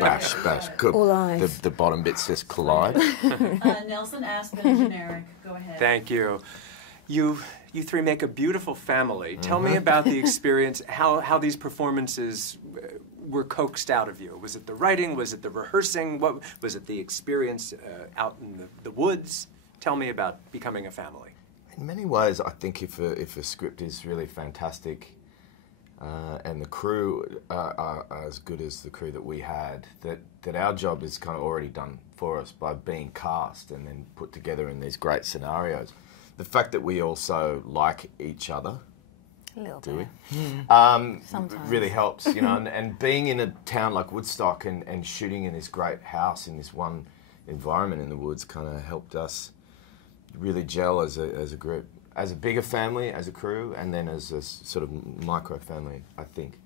Bash, bash. All eyes. The bottom bits just collide. Nelson Aspen, generic. Go ahead. Thank you. You three make a beautiful family. Tell me about the experience, how these performances were coaxed out of you. Was it the writing? Was it the rehearsing? What was it? The experience out in the woods? Tell me about becoming a family. In many ways, I think if a script is really fantastic, and the crew are as good as the crew that we had, that our job is kind of already done for us by being cast and then put together in these great scenarios. The fact that we also like each other, A little do bit. we? Really helps, you know, and being in a town like Woodstock and shooting in this great house in this one environment in the woods kind of helped us really gel as a group. As a bigger family, as a crew, and then as a sort of micro family, I think.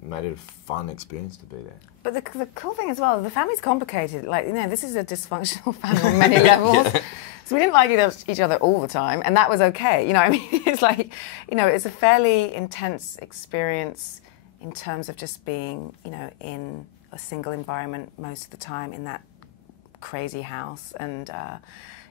Made it a fun experience to be there. But the cool thing as well, the family's complicated. Like, you know, this is a dysfunctional family on many levels. Yeah. So we didn't like each other all the time, and that was okay. You know, I mean, it's like, you know, it's a fairly intense experience in terms of just being, you know, in a single environment most of the time in that crazy house. And,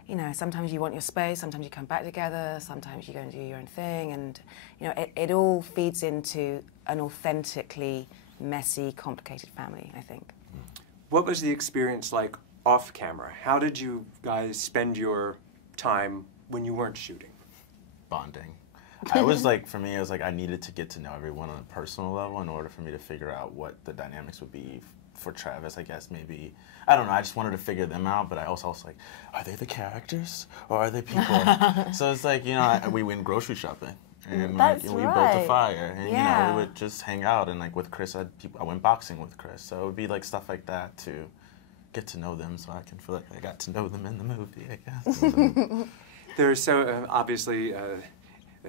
you know, sometimes you want your space, sometimes you come back together, sometimes you go and do your own thing, and, you know, it all feeds into an authentically messy, complicated family, I think. What was the experience like off camera? How did you guys spend your time when you weren't shooting? Bonding. I was like, for me, it was like I needed to get to know everyone on a personal level in order for me to figure out what the dynamics would be for Travis, I guess. Maybe, I don't know, I just wanted to figure them out, but I also was like, are they the characters or are they people? So it's like, you know, we went grocery shopping and like, we built a fire, and you know, we would just hang out, and like with Chris, I went boxing with Chris, so it would be like stuff like that to get to know them, so I can feel like I got to know them in the movie, I guess. There's so obviously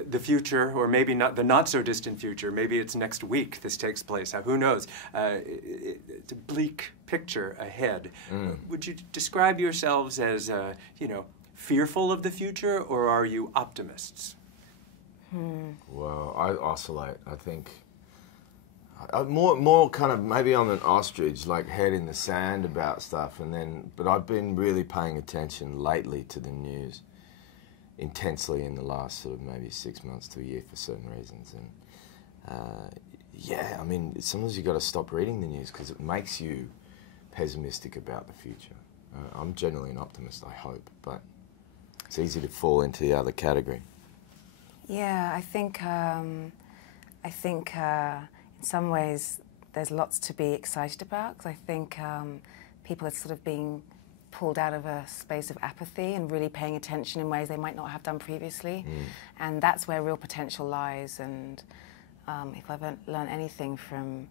the future, or maybe not the not so distant future. Maybe it's next week this takes place. Who knows? It's a bleak picture ahead. Would you describe yourselves as, you know, fearful of the future, or are you optimists? Well, I oscillate. I think more kind of, maybe I'm an ostrich, like head in the sand about stuff, and then. But I've been really paying attention lately to the news intensely in the last sort of maybe 6 months to a year for certain reasons, and yeah, I mean, sometimes you got to stop reading the news because it makes you pessimistic about the future. I'm generally an optimist, I hope, but it's easy to fall into the other category. Yeah, I think in some ways there's lots to be excited about, because I think people are sort of being pulled out of a space of apathy and really paying attention in ways they might not have done previously. And that's where real potential lies. And if I've learned anything from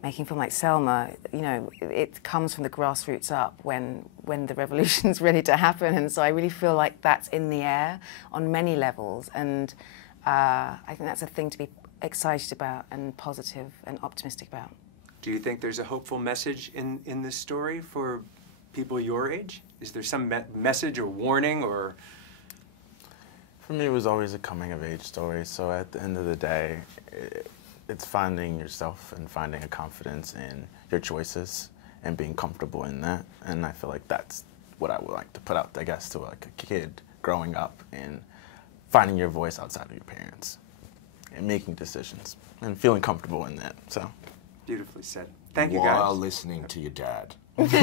making a film like Selma, you know, it comes from the grassroots up when the revolution's ready to happen. And so I really feel like that's in the air on many levels. And I think that's a thing to be excited about and positive and optimistic about. Do you think there's a hopeful message in this story for people your age? Is there some message or warning, or? For me, it was always a coming-of-age story, so at the end of the day, it's finding yourself and finding a confidence in your choices and being comfortable in that, and I feel like that's what I would like to put out, I guess, to like a kid growing up, and finding your voice outside of your parents and making decisions and feeling comfortable in that, so. Beautifully said. Thank you, guys. While listening to your dad. Always.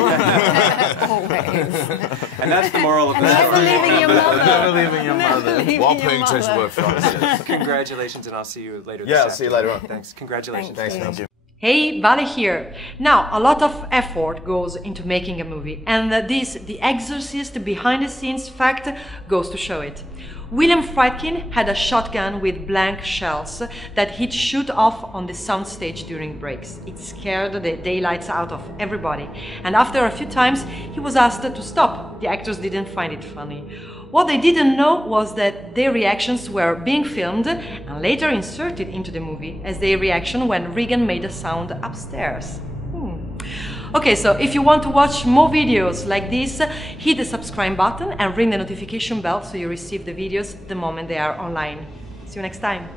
And that's the moral of the story. Never leaving your mother. Never leaving your mother. While paying attention to what Franz says. Congratulations, and I'll see you later. Yeah, I'll see you later on. Thanks. Congratulations. Thank you. Hey, Vale here. Now, a lot of effort goes into making a movie, and The Exorcist behind-the-scenes fact goes to show it. William Friedkin had a shotgun with blank shells that he'd shoot off on the soundstage during breaks. It scared the daylights out of everybody, and after a few times he was asked to stop. The actors didn't find it funny. What they didn't know was that their reactions were being filmed and later inserted into the movie as their reaction when Regan made a sound upstairs. Okay, so if you want to watch more videos like this, hit the subscribe button and ring the notification bell so you receive the videos the moment they are online. See you next time.